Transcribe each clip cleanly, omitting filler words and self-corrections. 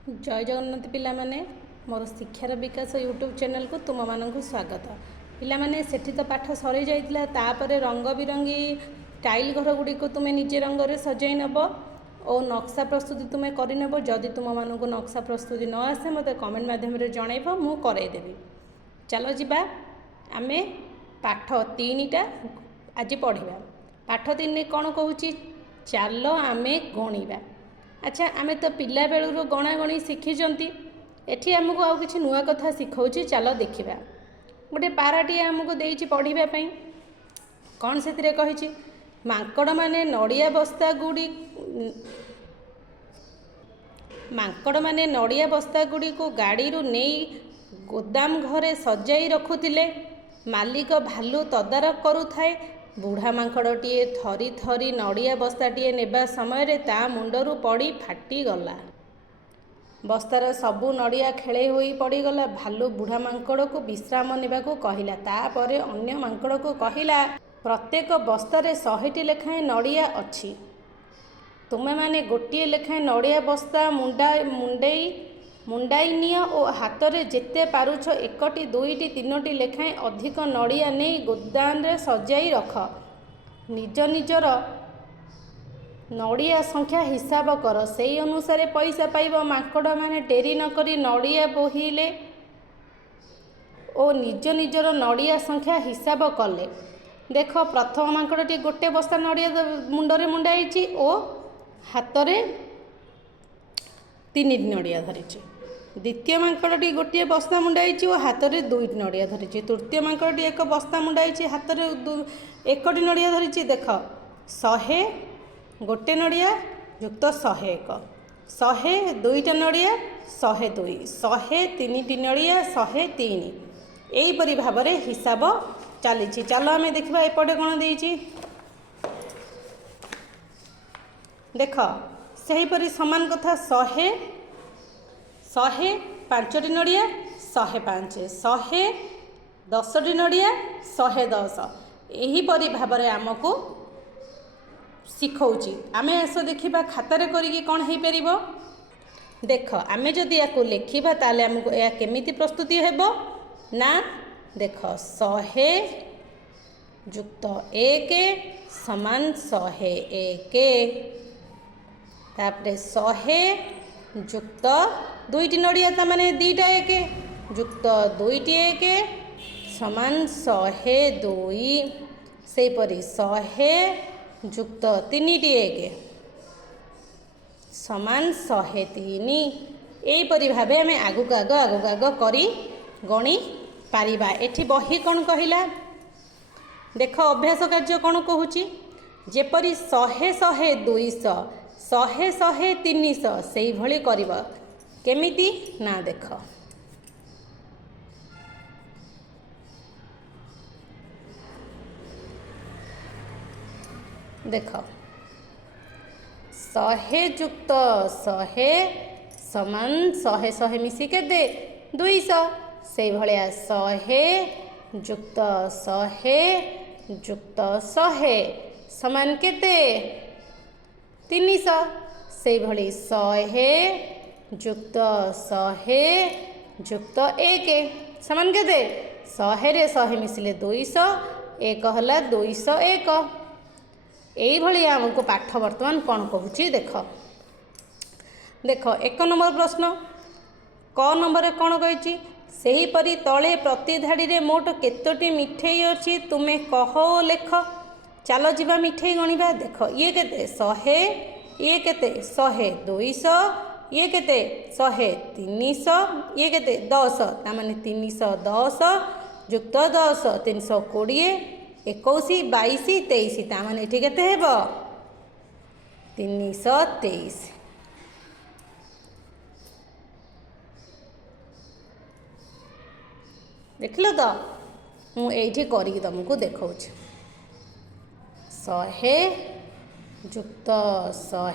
जय जगन्नाथ पिला माने मोर शिक्षार विकास यूट्यूब चैनल को तुम मानक स्वागत। पिला माने सेठी तो पाठ सरी जाइतिला तापरे रंग बिरंगी टाइल घर गुड़ी को तुम्हें निजे रंग रे सजाई नब और नक्शा प्रस्तुति तुम्हें करनेब। जदि तुम मानक नक्शा प्रस्तुति न आसे मते कमेंट माध्यम जनइब मु करदेवी। चलो जीवा आमे पाठ 3टा आज पढ़ा। पाठ 3 कौन कहूँ चल आमे गणिबा। अच्छा आमे तो पिला बेलू गणागणी शिखिंट एठी आमको आउ किछि नुआ कथा शिखाऊँ। चलो देखा गोटे पाराटिए आमको देइछि पढ़ाई कौन से कही मांकड़ माने नड़िया बस्ता गुड़ी को गाड़ी रू नहीं गोदाम घरे सजाई रखुतिले। मालिक भालू तदारक करुथाए। बुढ़ा मांकड़टीए थरी थरी नड़िया बस्ताटीए नेबा समय ता मुंडरू पड़ी फाटीगला। बस्तार सबू नड़िया खेले होई पड़ीगला। भालू बुढ़ा मांकड़ को विश्राम नेबा को कहला। तापरे अन्य मांकड़ को कहला प्रत्येक बस्तारे 100टी लेखाएं नड़िया अच्छी। तुमे माने गोटे लेखाएं नड़िया बस्ता मुंडाई नियो और हाथ में जेते पारुछ 1टी 2टी 3टी लेखाएं अधिक नड़िया नहीं गोदाम रे सजाई रख। निज निजर नड़िया संख्या हिसाब कर से अनुसार पैसा पाइब। मांकड़ माने डेरी नक नड़िया बोहिले और निज निजर नड़िया संख्या हिसाब कले। देख प्रथम मांकड़टी गोटे बस्ता नड़िया मुंडरे मुंडाई और हाथ में 3टी नड़िया धरी। द्वितीय मांकड़टी गोटे बस्ता मुंडाई और हाथ में 2टी नड़िया धरी। तृतीय मांकड़टी एक बस्ता मुंडाई हाथ में 1टी नड़िया धरी। देख 100 गोटे नड़िया युक्त 101 100 2टा नड़िया 102 100 3टी नड़िया 103 यहीपरी भाव में हिसाब चली। चलो आम देखा एपटे कौन देती देख सेहीपरि समान कथा 100 5टी नड़िया 105 100 10टी नड़िया 110 यहीपरि भाव में आमको शिखाऊँ। आमे आस देखा खातार करी कौन हो पार। देख आमे जदि या लिखा ताले आमको या केमिति प्रस्तुति हेबो ना। देख 100 युक्त 1 समान 101 तापरे 100 युक्त 2टी नड़िया तामाने 2टा 1 युक्त 2टी 1 समान 102 सेपरी 100 युक्त 3टी 1 समान 103 यहीपरि भाव आम आगक आग करी गणी पारिबा। एठी बही कौन कहला देख अभ्यास कार्य कौन कहूँ जेपरी 100 100 200 100 100 300 से भली करिबा। केमिति ना देख देख 100 युक्त 100 समान 100 100 मिसी केते 200 से भलिया 100 युक्त 100 युक्त 100 समान केते 300 से भली 100 युक्त 100 युक्त 1 समान केते 100 रे 100 मिसिले 200 1 हला 201 यही आमको पाठ वर्तमान कौन कहूँ देख देख 1 नंबर प्रश्न क नंबर कौन कही सेहीपरि तले प्रति धाड़ी रे मोट केतोटी मिठेई अच्छी तुमे कह ओ लेख। चलो जीवा मिठेई गणिबा। देख ये केते 100 ये केते 100 200 ये केते 100 300 ये केते 10 तामाने 310 युक्त 10 320 21 22 23 तामाने एठी केते हेबो 323। देखल तो मुझे करी तुमको देखा 100 युक्त 100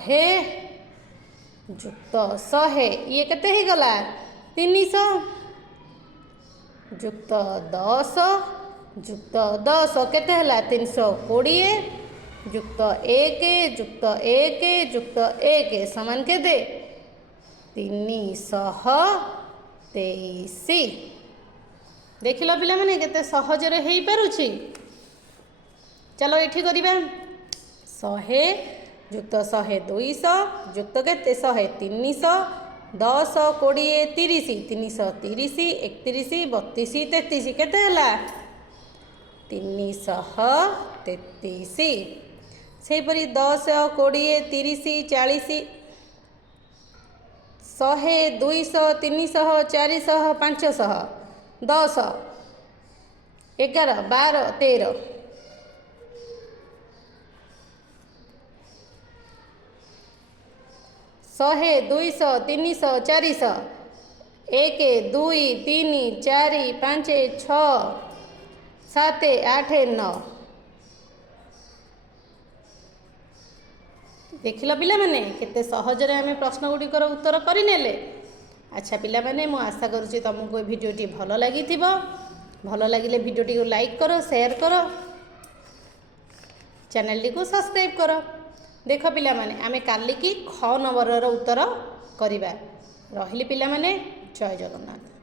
युक्त 100 ये केते ही गला 300 युक्त 10 युक्त 10 केते हला 320 युक्त 1 युक्त 1 युक्त 1 समान केते 323। देखिल पिला माने केते सहजरे हेई पारुछि। चलो एठी करिबा 100 जुक्त 100 200 जुक्त केते 100 300 10 20 30 330 31 32 33 केते हला 333। सेपरी 10 20 30 40 100 200 300 400 500 10 11 12 13 100 200 300 400 1 2 3 4 5 6 7 8 9। देखिल पिला माने केते सहजरे आमे प्रश्न गुड़िकर उत्तर करिनेले। अच्छा पिला माने मु आशा करूची तुमको भिडियोटी भल लागिथिबो। भल लागिले भिडियोटी को लाइक करो, शेयर करो, चैनल को सब्सक्राइब करो। देख पिला माने आमे काली की ख नंबर रो उत्तर करिबा। रहिली पिला माने जय जगन्नाथ।